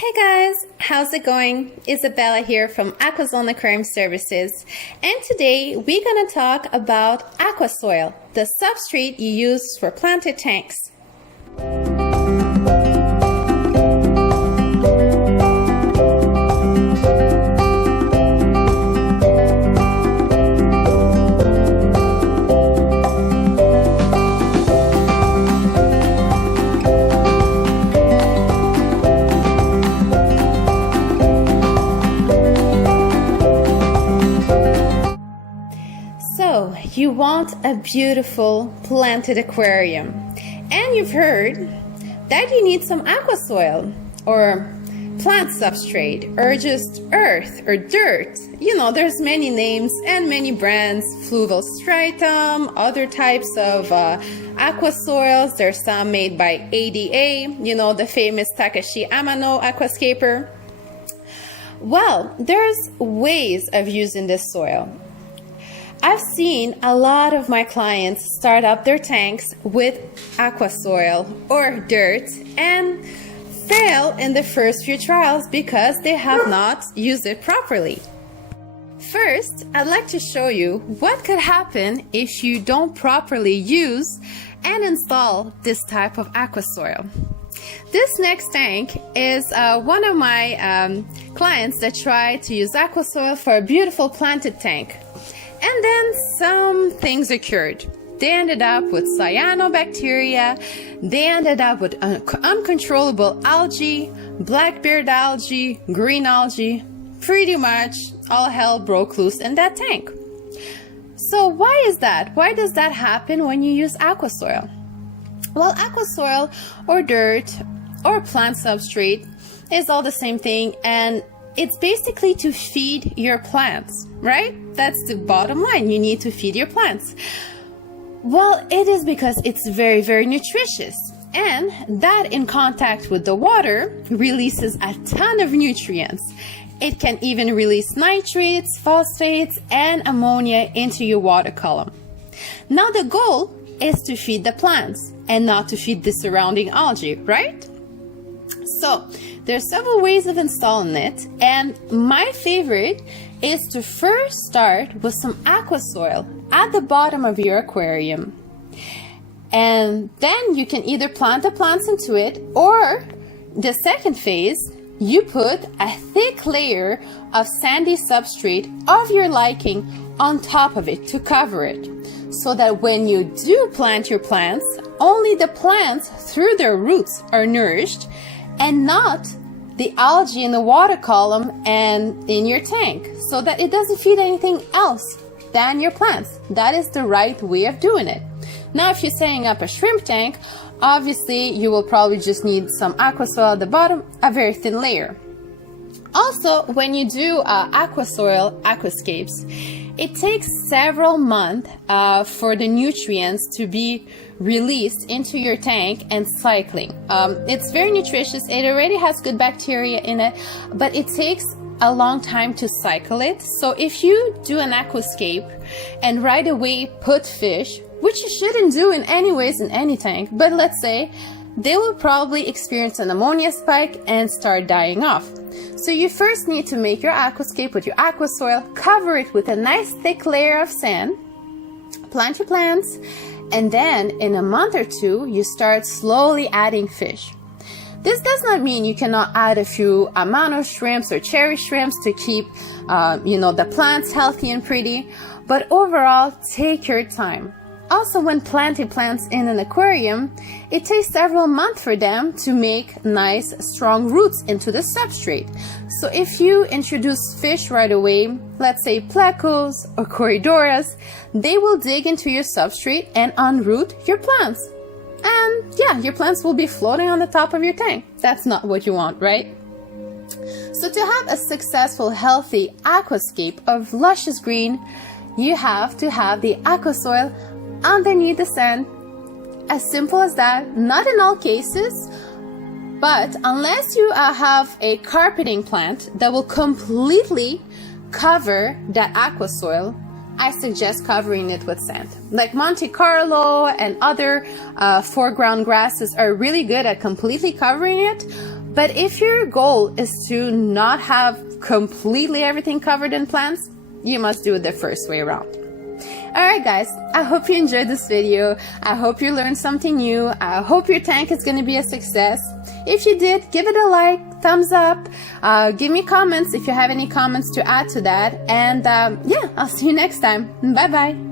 Hey guys, how's it going? Isabella here from AquaZone Aquarium Services, and today we're gonna talk about AquaSoil, the substrate you use for planted tanks. So, you want a beautiful planted aquarium, and you've heard that you need some AquaSoil or plant substrate or just earth or dirt. You know, there's many names and many brands, fluval stratum, other types of AquaSoils. There's some made by ADA, you know, the famous Takashi Amano Aquascaper. Well, there's ways of using this soil. I've seen a lot of my clients start up their tanks with AquaSoil or dirt and fail in the first few trials because they have not used it properly. First, I'd like to show you what could happen if you don't properly use and install this type of AquaSoil. This next tank is one of my clients that tried to use AquaSoil for a beautiful planted tank. And then some things occurred. They ended up with cyanobacteria, they ended up with uncontrollable algae, blackbeard algae, green algae. Pretty much all hell broke loose in that tank. So why is that? Why does that happen when you use AquaSoil? Well, AquaSoil or dirt or plant substrate is all the same thing, and it's basically to feed your plants, right? That's the bottom line. You need to feed your plants. Well, it is because it's very, very nutritious. And that in contact with the water releases a ton of nutrients. It can even release nitrates, phosphates, and ammonia into your water column. Now the goal is to feed the plants and not to feed the surrounding algae, right? So there's several ways of installing it, and my favorite is to first start with some AquaSoil at the bottom of your aquarium. And then you can either plant the plants into it, or the second phase, you put a thick layer of sandy substrate of your liking on top of it to cover it, so that when you do plant your plants, only the plants through their roots are nourished and not the algae in the water column and in your tank, so that it doesn't feed anything else than your plants. That is the right way of doing it. Now, if you're setting up a shrimp tank, obviously you will probably just need some AquaSoil at the bottom, a very thin layer. Also, when you do AquaSoil aquascapes, it takes several months for the nutrients to be released into your tank and cycling. It's very nutritious. It already has good bacteria in it, but it takes a long time to cycle it. So if you do an aquascape and right away put fish, which you shouldn't do in any ways in any tank, but let's say, they will probably experience an ammonia spike and start dying off. So you first need to make your aquascape with your AquaSoil, cover it with a nice thick layer of sand, plant your plants, and then in a month or two, you start slowly adding fish. This does not mean you cannot add a few Amano shrimps or cherry shrimps to keep, the plants healthy and pretty, but overall, take your time. Also, when planting plants in an aquarium, it takes several months for them to make nice, strong roots into the substrate. So if you introduce fish right away, let's say plecos or corydoras, they will dig into your substrate and unroot your plants. And yeah, your plants will be floating on the top of your tank. That's not what you want, right? So to have a successful, healthy aquascape of luscious green, you have to have the AquaSoil underneath the sand. As simple as that. Not in all cases, but unless you have a carpeting plant that will completely cover that AquaSoil, I suggest covering it with sand. Like Monte Carlo and other foreground grasses are really good at completely covering it, But if your goal is to not have completely everything covered in plants, you must do it the first way around. Alright guys, I hope you enjoyed this video. I hope you learned something new. I hope your tank is going to be a success. If you did, give it a like, thumbs up, give me comments if you have any comments to add to that. And yeah, I'll see you next time. Bye bye.